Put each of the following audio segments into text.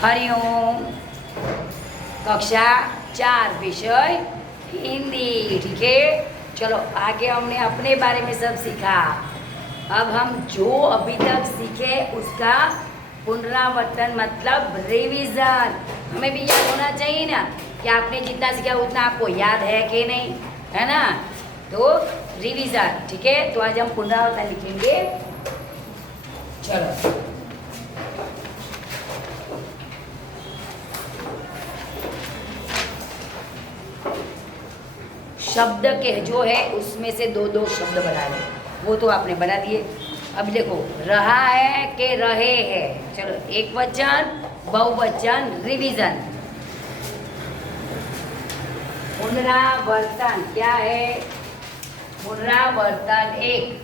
हरिओम। कक्षा 4 विषय हिंदी। ठीक है, चलो आगे हमने अपने बारे में सब सीखा। अब हम जो अभी तक सीखे उसका पुनरावर्तन मतलब रिवीजन। हमें भी याद होना चाहिए ना कि आपने जितना सीखा उतना आपको याद है कि नहीं, है ना। तो रिवीजन, ठीक है। तो आज हम पुनरावर्तन लिखेंगे। चलो शब्द के जो है उसमें से दो दो शब्द बना लें, वो तो आपने बना दिए। अब देखो, रहा है कि रहे है। चलो, एक वचन, बहुवचन, रिवीजन। पुनरावर्तन क्या है? पुनरावर्तन एक।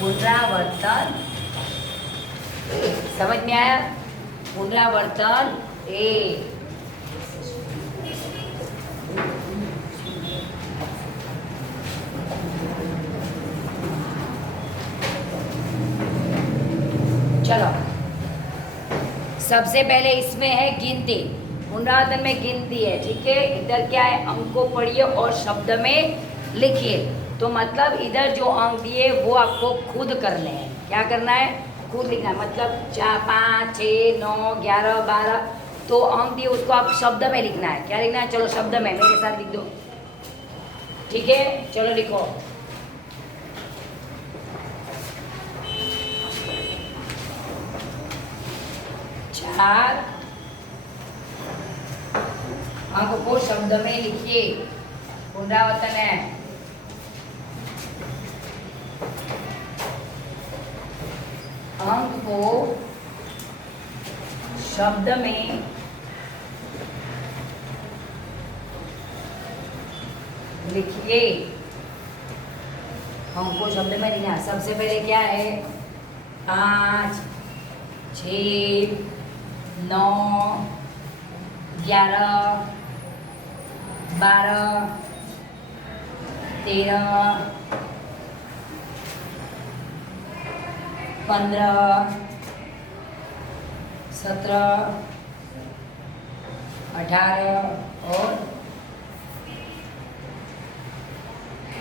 पुनरावर्तन समझ में आया? पुनरावर्तन एक। चलो, सबसे पहले इसमें है गिनती। पुनरावर्तन में गिनती है, ठीक है। इधर क्या है? अंक को पढ़िए और शब्द में लिखिए। तो मतलब इधर जो अंक दिए वो आपको खुद करने हैं। क्या करना है? खुद लिखना है। मतलब 4, 5, 6, 9, 11, 12 तो अंक दिए उसको आप शब्द में लिखना है। क्या लिखना है? चलो शब्द में मेरे साथ लिख दो, ठीक है। चलो लिखो। 4 अंक को शब्द में लिखिए। पुनरावर्तन है। अंक को शब्द में लिखिए। अंक को शब्द में लिखना। सबसे पहले क्या है? 5, 6, 9, 11, 12, 13, 15, 17, 18 और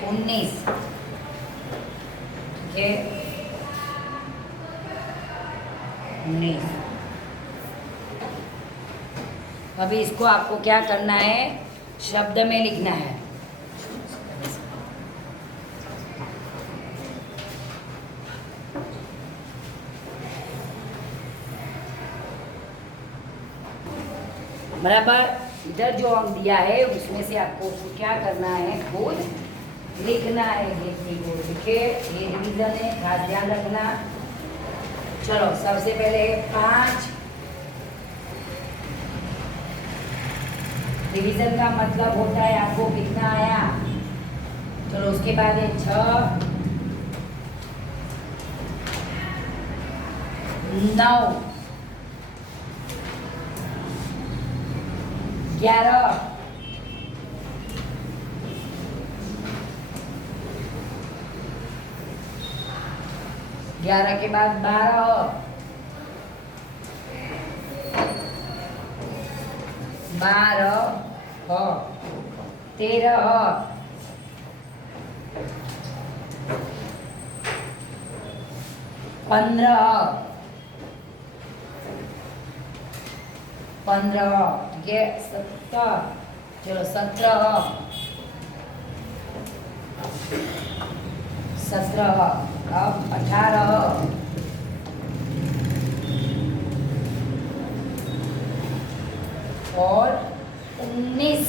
19, ठीक है। 19। अभी इसको आपको क्या करना है? शब्द में लिखना है। बराबर। इधर जो अंक दिया है उसमें से आपको क्या करना है? खुद लिखना है। गिनती को लिखे। ये रिवीजन है, खास ध्यान रखना। चलो, सबसे पहले 5। रिवीजन का मतलब होता है आपको कितना आया। चलो, उसके बाद है 6, 9, 11, 11 के बाद 12, 13, 15, ठीक है। 17, चलो 17, अब 18, 19,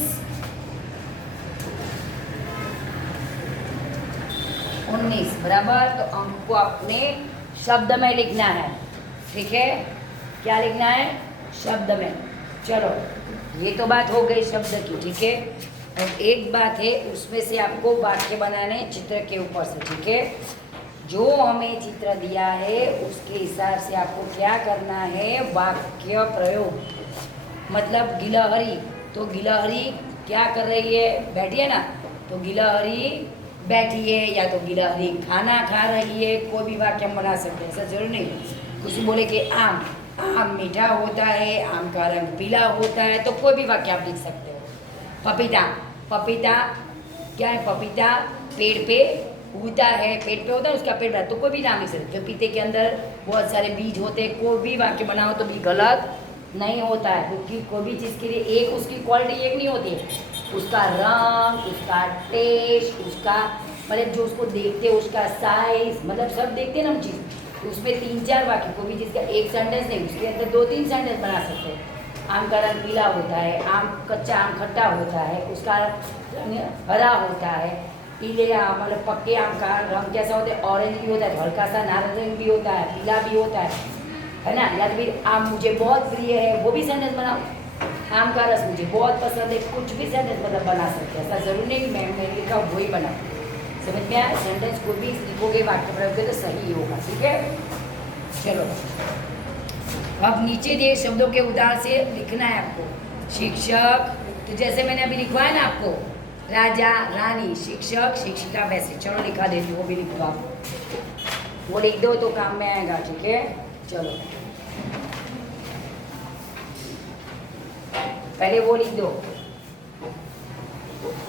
19 बराबर। तो अंक को आपने शब्द में लिखना है, ठीक है। क्या लिखना है? शब्द में। चलो, ये तो बात हो गई शब्द की, ठीक है। और एक बात है, उसमें से आपको वाक्य बनाने चित्र के ऊपर से, ठीक है। जो हमें चित्र दिया है उसके हिसाब से आपको क्या करना है? वाक्य प्रयोग। मतलब गिलहरी, तो गिलहरी क्या कर रही है? बैठी है ना। तो गिलहरी बैठी है या तो गिलहरी खाना खा रही है, कोई भी वाक्य हम बना सकते हैं, ऐसा जरूर नहीं। कुछ बोले कि आम आम मीठा होता है, आम का रंग पीला होता है, तो कोई भी वाक्य आप लिख सकते हो। पपीता, पपीता क्या है, पपीता पेड़ पे उगता है, पेड़ पे होता है उसका पेड़ रहता है, तो कोई भी नाम लिख सकते। पपीते के अंदर बहुत सारे बीज होते हैं, कोई भी वाक्य बनाओ तो भी गलत नहीं होता है, क्योंकि कोई भी चीज़ के लिए एक उसकी क्वालिटी एक नहीं होती है, उसका रंग, उसका टेस्ट, उसका मतलब जो उसको देखते हैं उसका साइज, मतलब सब देखते हैं ना हम चीज़, तो उसमें 3-4 वाक्य, कोई भी चीज़ का एक सेंटेंस नहीं, उसके अंदर 2-3 सेंटेंस बना सकते हैं। आम का रंग पीला होता है, आम कच्चा आम खट्टा होता है, उसका रंग हरा होता है, पीले आम मतलब पक्के आम का रंग कैसा होता है, ऑरेंज भी होता है, हल्का सा नारंगी भी होता है, पीला भी होता है ना। या तो फिर आम मुझे बहुत प्रिय है, वो भी सेंटेंस बनाओ। आम का रस मुझे बहुत पसंद है, कुछ भी सेंटेंस मतलब बना सकते हैं, ऐसा जरूरी नहीं मैंने लिखा वही बना। समझ में आया, सेंटेंस कोई भी लिखोगे वाक्य प्रयोग तो सही होगा, ठीक है। चलो अब नीचे दिए शब्दों के उदाहरण से लिखना है आपको। शिक्षक, तो जैसे मैंने अभी लिखवाया ना आपको, राजा रानी, शिक्षक शिक्षिका, वैसे चलो लिखा देती हूँ, वो भी लिखवा, वो लिख दो तो काम में आएगा, ठीक है। चलो पहले वो लिख दो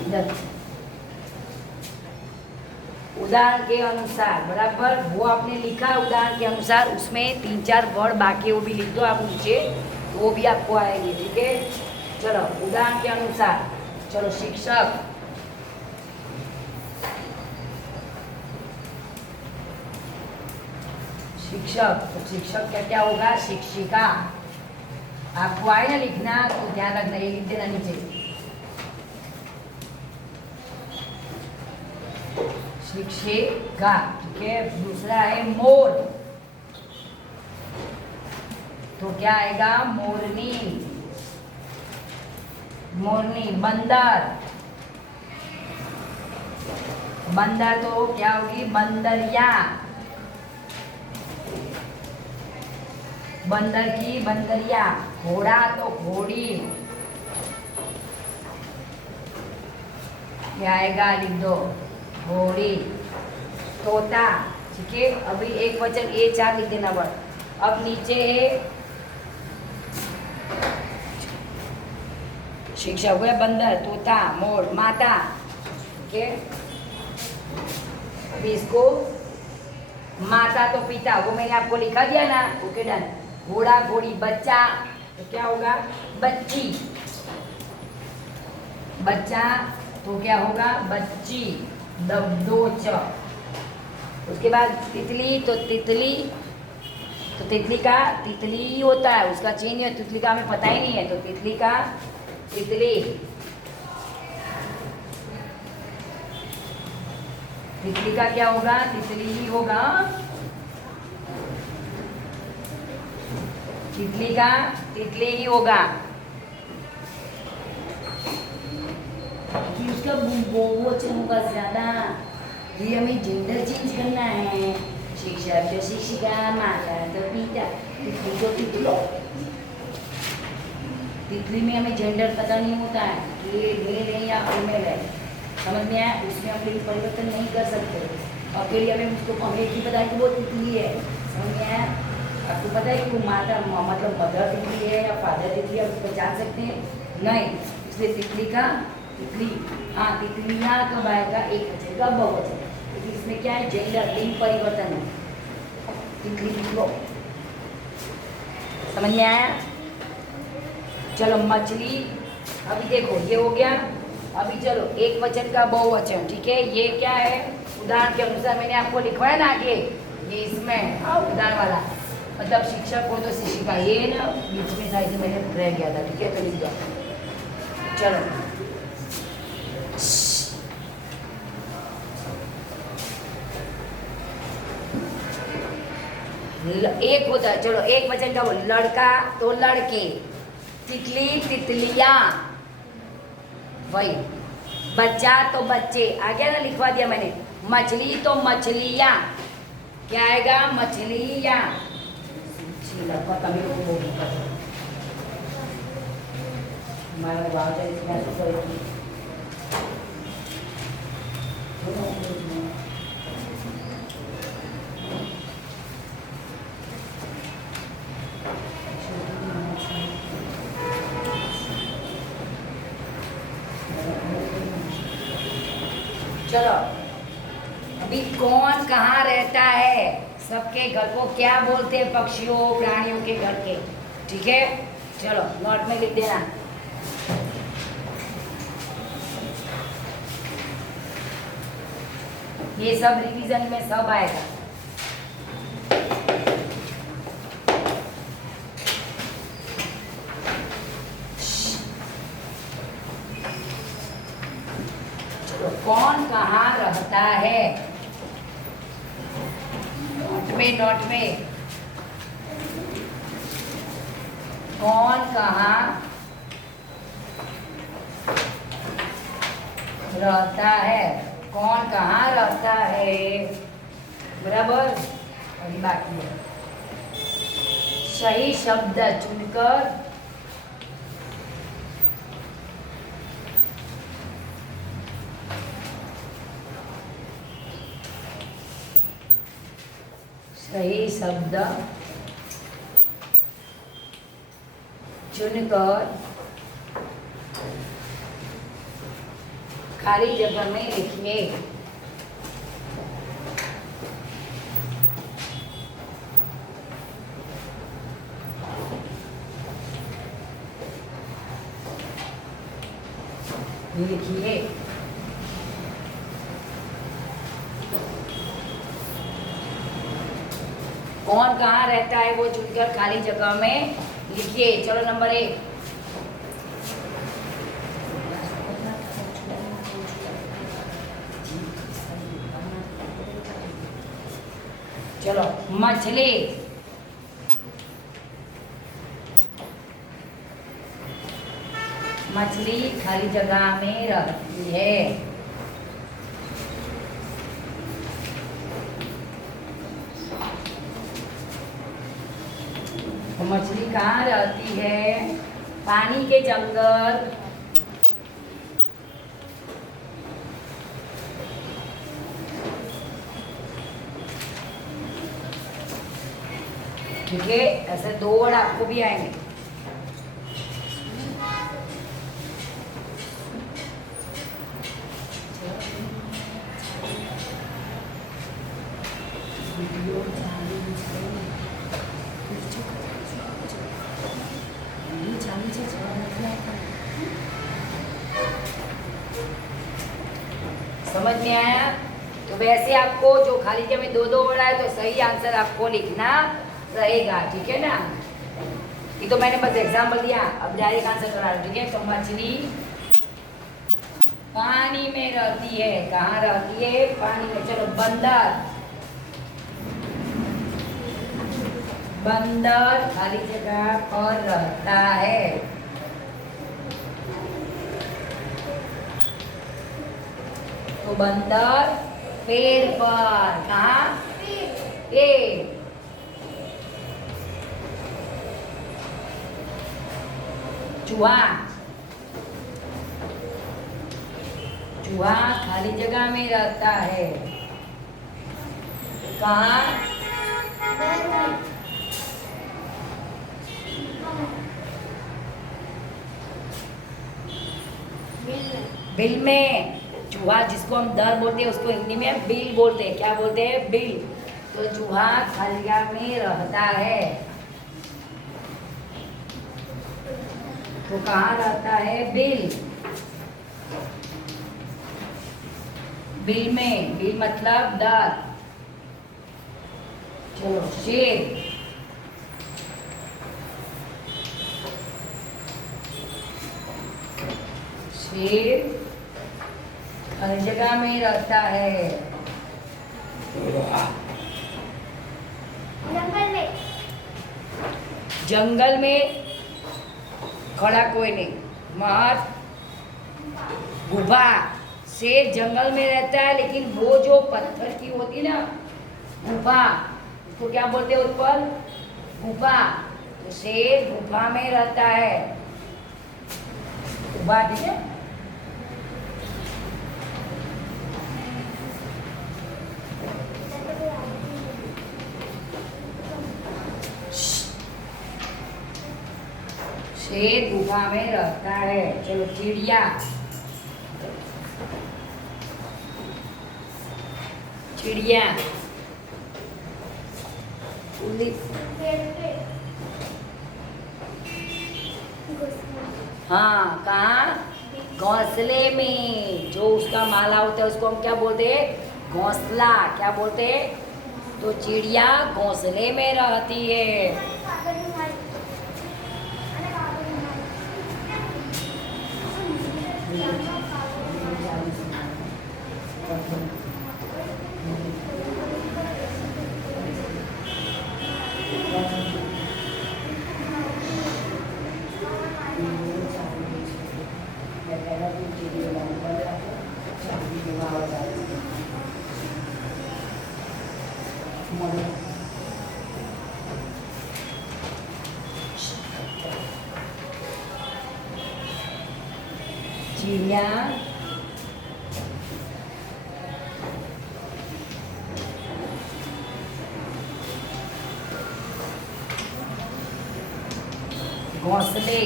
इधर, उदाहरण के अनुसार, बराबर वो आपने लिखा उदाहरण के अनुसार, उसमें 3-4 वर्ड बाकी वो भी लिख दो आप नीचे, वो भी आपको आएंगे, ठीक है। चलो उदाहरण के अनुसार, चलो शिक्षक, शिक्षक, तो शिक्षक का क्या होगा, शिक्षिका। आपको आए ना लिखना तो ध्यान रखना, ये लिख देना नीचे, शिक्षिका, ठीक है। दूसरा है मोर, तो क्या आएगा, मोरनी, मोरनी। बंदर, बंदर तो क्या होगी, बंदरिया, बंदर की बंदरिया। घोड़ा तो घोड़ी, क्या आएगा, लिख दो, घोड़ी। तोता, ठीक है। अभी एक वचन ये 4 लिख देना वर्ड। अब नीचे शिक्षक है, बंदर, तोता, मोर, माता, ठीक है। अभी इसको माता तो पिता, वो मैंने आपको लिखा दिया ना, ओके डन। घोड़ा घोड़ी, बच्चा तो क्या होगा, बच्ची, बच्चा तो क्या होगा, बच्ची, दो च। उसके बाद तितली, तो तितली, तो तितली का तितली ही होता है, उसका चेंज है, तितली का हमें पता ही नहीं है, तो तितली का तितली। तितली का क्या होगा, तितली ही होगा, तितली का तितली ही होगा, कि उसका बहुवचन होगा ज्यादा। ये हमें जेंडर चेंज करना है, शिक्षक तो शिक्षिका, माता तो पिता, तितली तो तितलो। तितली में हमें जेंडर पता नहीं होता है कि ये मेल है या फीमेल है, समझ में आया। उसमें हम कोई परिवर्तन नहीं कर सकते, और फिर हमें उसको हमें ही पता है कि वो तितली है, समझ में आया। आपको पता है कि वो माता मतलब मदर तितली है या फादर तितली, आप पहचान सकते हैं नहीं, इसलिए तितली का तितली। हाँ, तितलियाँ कब आएगा, एक वचन का बहुवचन, क्योंकि इसमें क्या है, जेंडर लिंग परिवर्तन है। तितली तितलो, समझ में आया। चलो मछली, अभी देखो ये हो गया। अभी चलो एक वचन का बहुवचन, ठीक है। ये क्या है, उदाहरण के अनुसार मैंने आपको लिखवाया ना आगे, ये इसमें उदाहरण वाला, मतलब शिक्षक हो तो शिक्षिका, ये ना बीच में साइड से मैंने रह गया था, ठीक है, तो लिख दो। चलो एक होता है, चलो एक वचन का बोल, लड़का तो लड़के, तितली तितलियाँ, वही। बच्चा तो बच्चे, आ गया ना, लिखवा दिया मैंने। मछली तो मछलियाँ, क्या आएगा, मछलियाँ। हमारा चलो, अभी कौन कहाँ रहता है? सबके घर को क्या बोलते हैं? पक्षियों प्राणियों के घर के। ठीक है, चलो नोट में लिख देना। ये सब रिवीजन में सब आएगा। चलो, कौन कहाँ रहता है? नोट में कौन कहाँ रहता है? कौन कहाँ रहता है? बराबर, अभी बाकी है। सही शब्द चुनकर सही शब्द चुनकर खाली जगह में लिखिए। लिखिए। कौन कहाँ रहता है वो चुनकर खाली जगह में लिखिए। चलो नंबर 1, चलो मछली। मछली खाली जगह में रहती है। तो मछली कहाँ रहती है? पानी के जंगल, ठीक है। ऐसे 2 वर्ड आपको भी आएंगे। समझ में आया? तो वैसे आपको जो खाली जगह में 2 वर्ड आए तो सही आंसर आपको लिखना रहेगा। ठीक है ना? ये तो मैंने बस एग्जाम्पल दिया, अब डायरेक्ट आंसर करा रहा हूं। ठीक है, तो मछली पानी में रहती है। कहाँ रहती है? पानी में। चलो बंदर। बंदर खाली जगह पर रहता है। तो बंदर पेड़ पर। कहाँ? पेड़। चूहा। चूहा खाली जगह में रहता है। कहाँ? बिल में। चूहा जिसको हम दर बोलते हैं उसको हिंदी में बिल बोलते हैं। क्या बोलते हैं? बिल। तो चूहा खाली जगह में रहता है। तो कहाँ रहता है? बिल। बिल में। बिल मतलब दांत। चलो शेर। शेर हर जगह में रहता है। जंगल में। जंगल में खड़ा कोई नहीं। महर गुफा। शेर जंगल में रहता है, लेकिन वो जो पत्थर की होती ना गुफा, उसको क्या बोलते हैं? ऊपर गुफा। तो शेर गुफा में रहता है। गुफा, ठीक है। शेर गुफा में रहता है। चलो चिड़िया। चिड़िया, उल्ली, हाँ कहाँ, घोंसले में जो उसका माला होता है उसको हम क्या बोलते हैं, घोंसला। क्या बोलते हैं, तो चिड़िया घोंसले में रहती है। चिड़िया घोंसले,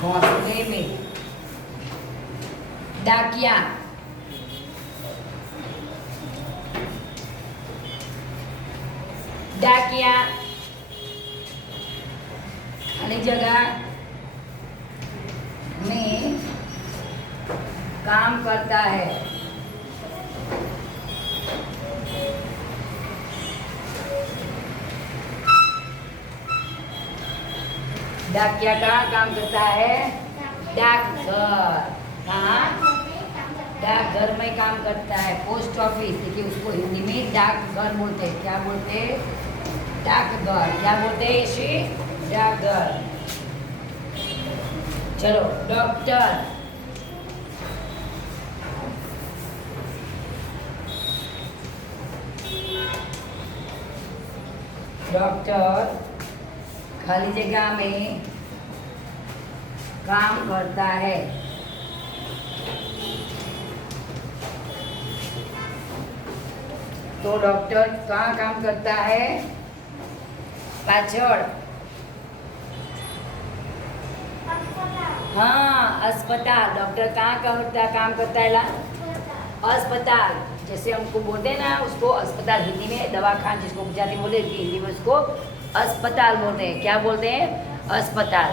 घोंसले में। डाकिया, डाकिया खाली जगह में काम करता है। डाकिया कहाँ काम करता है, डाकघर। कहाँ, डाकघर में काम करता है। पोस्ट ऑफिस, देखिए उसको हिंदी में डाकघर बोलते हैं। क्या बोलते हैं, डाकघर। क्या बोलते हैं इसे, डाकघर। चलो डॉक्टर, डॉक्टर खाली जगह में काम करता है। तो डॉक्टर कहाँ काम करता है, पाछड़। हाँ अस्पताल, डॉक्टर कहाँ काम करता है ला, अस्पताल। जैसे हमको बोलते हैं ना उसको अस्पताल, हिंदी में दवाखाना जिसको गुजराती बोलते हैं, हिंदी में उसको अस्पताल बोलते हैं। क्या बोलते हैं, अस्पताल।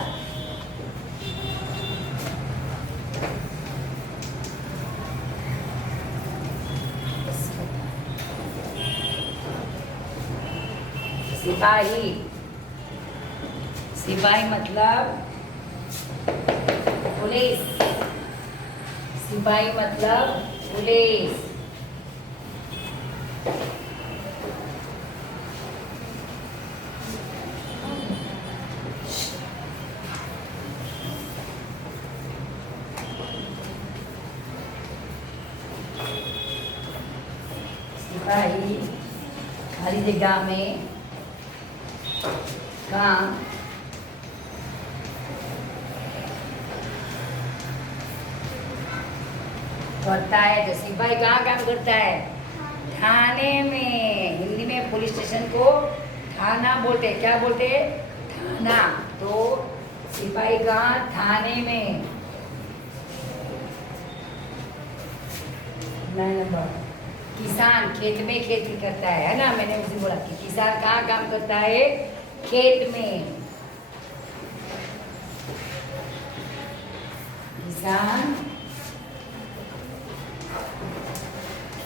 सिपाही, सिपाही मतलब पुलिस, सिपाही मतलब पुलिस। सिपाही खाली जगह में काम करता है। तो सिपाही कहाँ काम करता है, थाने में। हिंदी में पुलिस स्टेशन को थाना बोलते हैं। क्या बोलते हैं, थाना। तो सिपाही कहाँ, थाने में। 9 नंबर, किसान खेत में खेती करता है ना। मैंने उसे बोला कि किसान कहाँ काम करता है, खेत में। किसान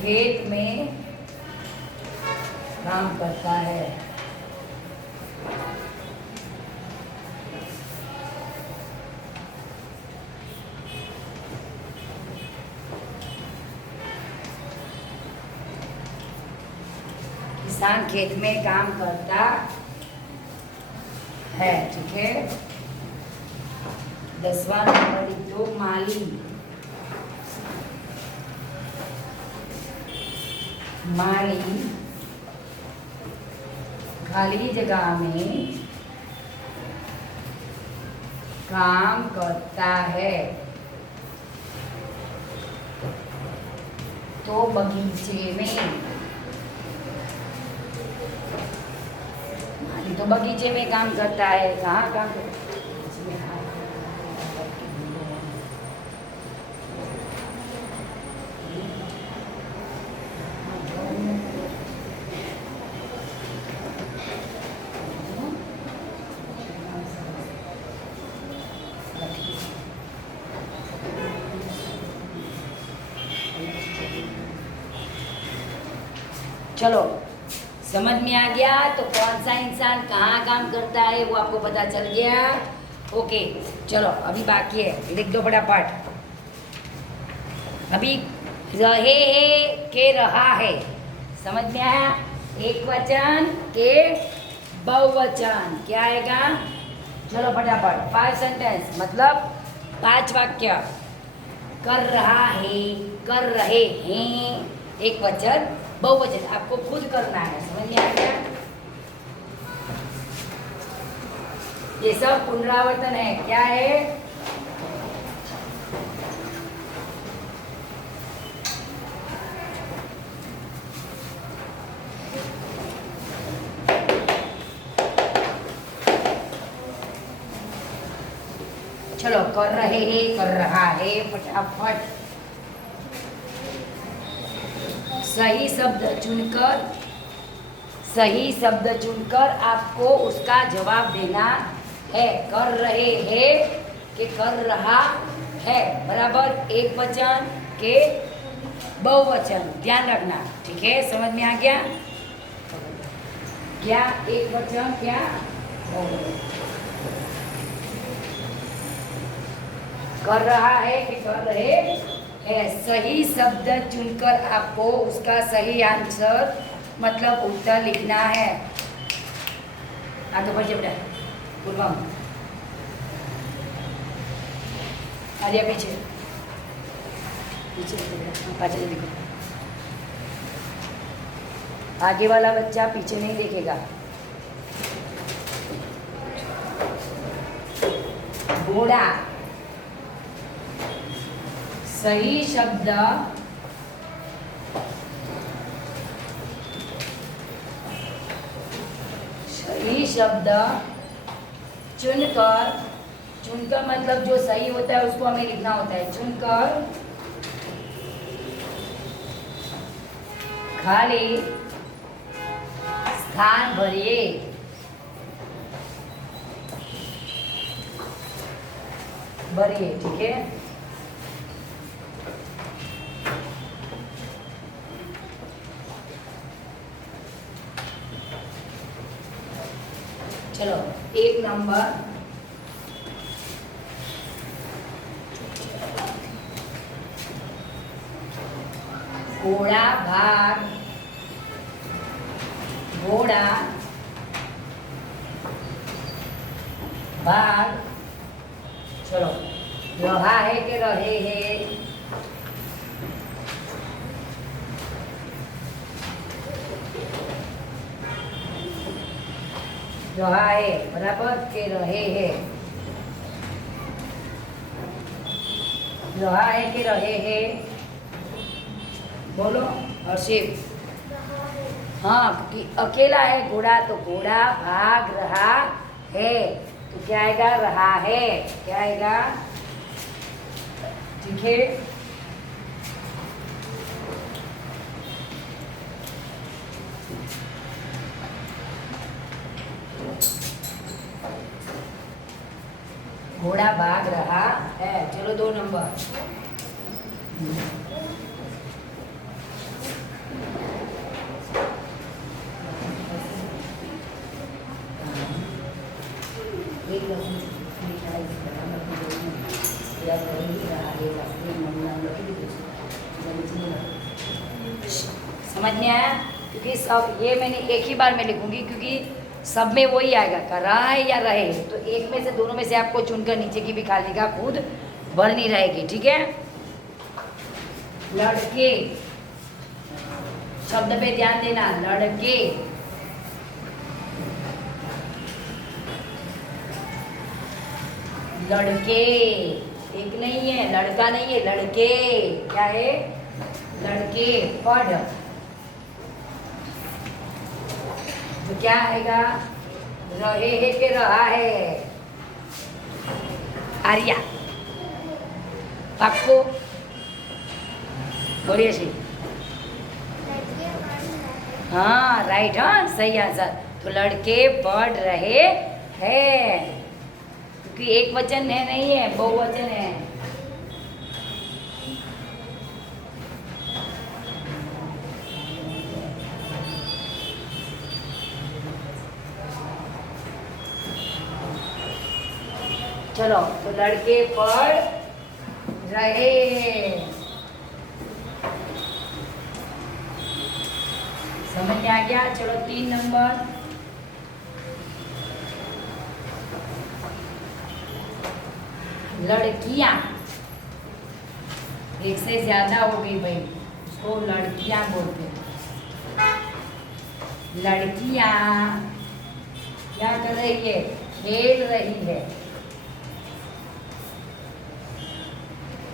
खेत में काम करता है। किसान खेत में काम करता है, ठीक है। 10वां नंबर लिख दो, माली। माली खाली जगह में काम करता है। तो बगीचे में, माली तो बगीचे में काम करता है। कहाँ काम करता है, चलो समझ में आ गया तो कौन सा इंसान कहाँ काम करता है वो आपको पता चल गया। ओके चलो अभी बाकी है, लिख दो फटाफट। अभी रहे है के रहा है, समझ में आया? एक वचन के बहुवचन क्या आएगा? चलो फटाफट 5 सेंटेंस मतलब 5 वाक्य। कर रहा है, कर रहे हैं, एक वचन बहुवचन आपको खुद करना है, समझ में आ गया? ये सब पुनरावर्तन है, क्या है? चलो कर रहे हैं, कर रहा है, फटाफट सही शब्द चुनकर, सही शब्द चुनकर आपको उसका जवाब देना है। कर रहे हैं कि कर रहा है, बराबर एक वचन के बहुवचन, ध्यान रखना, ठीक है? समझ में आ गया? क्या एक वचन क्या बहुवचन? कर रहा है कि कर रहे है, सही शब्द चुनकर आपको उसका सही आंसर मतलब उत्तर लिखना है। आगे बढ़िए बेटा, पूर्वम आर्या पीछे पीछे पाछे देखो, आगे वाला बच्चा पीछे नहीं देखेगा। घोड़ा, सही शब्द सही शब्द चुनकर, चुनकर मतलब जो सही होता है उसको हमें लिखना होता है। चुनकर खाली स्थान भरिए, भरिए, ठीक है? चलो एक नंबर, घोड़ा भाग, घोड़ा भाग, चलो रहा है कि रहे हैं? रहा है, बराबर के रहे हैं? रहा है कि रहे हैं? बोलो हर्षित। हाँ क्योंकि अकेला है घोड़ा तो घोड़ा भाग रहा है, तो क्या आएगा? रहा है, क्या आएगा? ठीक है? घोड़ा भाग रहा है। चलो 2 नंबर, समझ में आया? क्योंकि सब ये मैंने एक ही बार में लिखूंगी क्योंकि सब में वही आएगा, कर रहा है या रहे, तो एक में से दोनों में से आपको चुनकर नीचे की भी खाली का खुद भरनी रहेगी, ठीक है? लड़के शब्द पे ध्यान देना, लड़के, लड़के, एक नहीं है, लड़का नहीं है, लड़के, क्या है? लड़के, पढ़, तो क्या आएगा? रहे है कि रहा है? आर्या पक्को बोलिए सी। हाँ राइट, हाँ सही आंसर। तो लड़के पढ़ रहे हैं, क्योंकि एक वचन है नहीं है, बहुवचन है। चलो तो लड़के पढ़ रहे हैं। समझ में आ गया? चलो 3 नंबर। लड़कियां, एक से ज्यादा हो गई भाई, उसको लड़कियां बोलते हैं। लड़कियां क्या कर रही है? खेल रही है।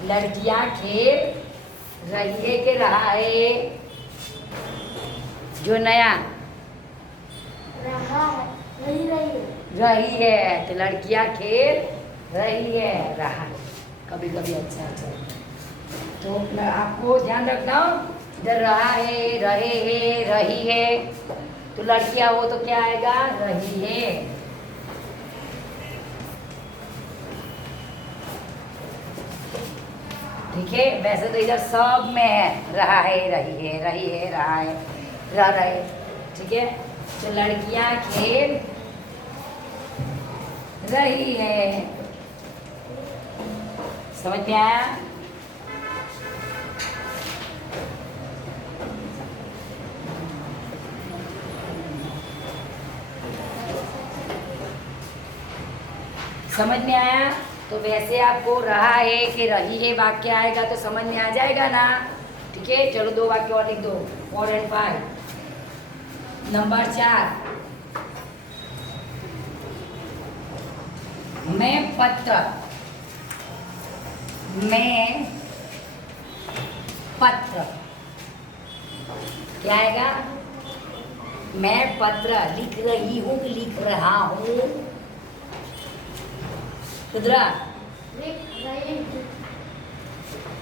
लड़कियां खेल रही है कि रहा है? जो नया रहा है, रही रही है, तो लड़कियां खेल रही है, रहा है। कभी कभी अच्छा अच्छा। तो आपको ध्यान रखना, इधर रहा है, रहे है, रही है, तो लड़कियां हो तो क्या आएगा? रही है। ठीक है, वैसे तो इधर सब में है, रहा है, रही है, रही है, रहा है, रह रहे। ठीक है, तो लड़कियां खेल रही है। समझ में आया? समझ में आया? तो वैसे आपको रहा है कि रही है वाक्य आएगा तो समझ में आ जाएगा ना। ठीक है, चलो 2 वाक्य और लिख दो, 4 और 5। नंबर 4, मैं पत्र, मैं पत्र, क्या आएगा? मैं पत्र लिख रही हूँ, लिख रहा हूँ। खुदरा,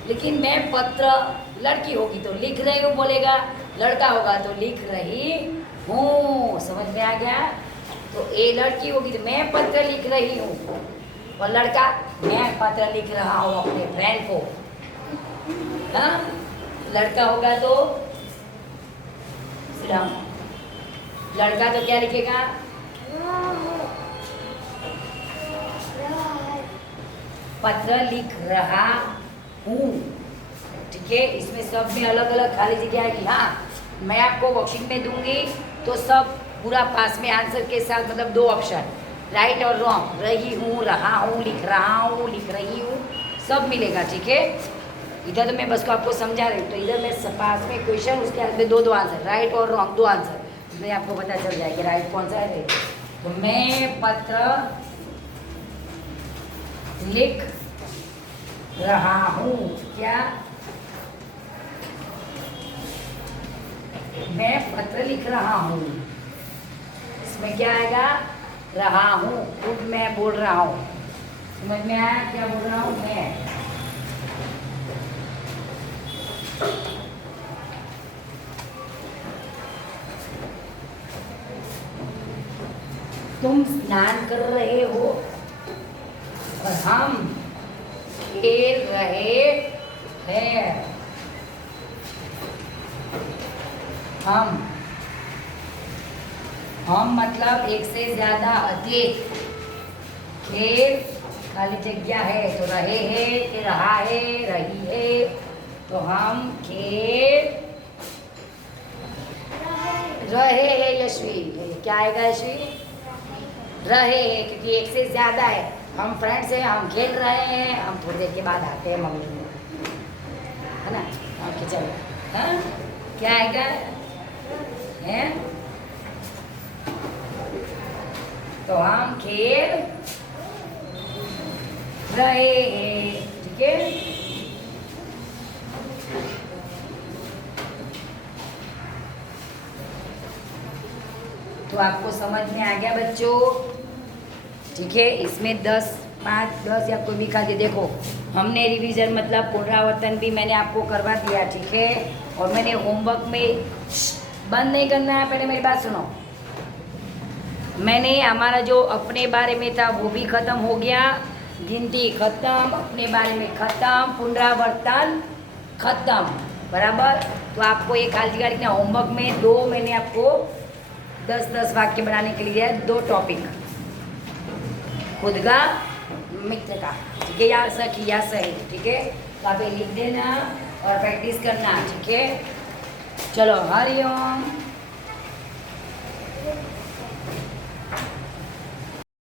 लेकिन मैं पत्र, लड़की होगी तो लिख रही हूँ बोलेगा, लड़का होगा तो लिख रही हूँ। समझ में आ गया? तो ए लड़की होगी तो मैं पत्र लिख रही हूँ, और लड़का मैं पत्र लिख रहा हूँ अपने फ्रेंड को। हाँ, लड़का होगा तो लड़का तो क्या लिखेगा? पत्र लिख रहा हूँ। ठीक है, इसमें सब में अलग अलग खाली जगह आएगी। हाँ, मैं आपको वर्कशीट में दूंगी तो सब पूरा पास में आंसर के साथ, मतलब 2 ऑप्शन, राइट और रॉन्ग, रही हूँ, रहा हूँ, लिख रहा हूँ, लिख रही हूँ, सब मिलेगा। ठीक है, इधर तो मैं बस को आपको समझा रही हूँ, तो इधर मैं पास में क्वेश्चन, उसके बाद में 2 आंसर, राइट और रॉन्ग, 2 आंसर, इसमें आपको पता चल जाएगा राइट कौन सा है। तो मैं पत्र लिख रहा हूँ, क्या? मैं पत्र लिख रहा हूँ, इसमें क्या आएगा? रहा हूँ, खुद मैं बोल रहा हूँ। समझ में आया क्या बोल रहा हूँ मैं? तुम स्नान कर रहे हो और हम खेल रहे हैं। हम मतलब एक से ज्यादा, अधिक, खेल खाली जगह है तो रहे हैं कि रहा है, रही है, तो हम खेल रहे हैं। यशवी, क्या आएगा यशवी? रहे हैं, क्योंकि एक से ज्यादा है। हम फ्रेंड्स हैं, हम खेल रहे हैं, हम थोड़ी देर के बाद आते हैं मम्मी में, है ना? ओके चलो, हाँ, क्या आएगा? हैं? तो हम खेल रहे हैं। ठीक है, तो आपको समझ में आ गया बच्चों? ठीक है, इसमें 10, 5, 10 या कोई भी खा दे। देखो, हमने रिवीजन मतलब पुनरावर्तन भी मैंने आपको करवा दिया। ठीक है, और मैंने होमवर्क में, बंद नहीं करना है, पहले मेरी बात सुनो। मैंने हमारा जो अपने बारे में था वो भी ख़त्म हो गया, गिनती खत्म, अपने बारे में खत्म, पुनरावर्तन खत्म, बराबर। तो आपको ये खाली जगह लिखना। होमवर्क में 2 मैंने आपको 10-10 वाक्य बनाने के लिए 2 टॉपिक, खुद का, मित्र का, ठीक है, या सखी या सहेली, ठीक है। तो आप ये लिख देना और प्रैक्टिस करना, ठीक है। चलो हरिओम।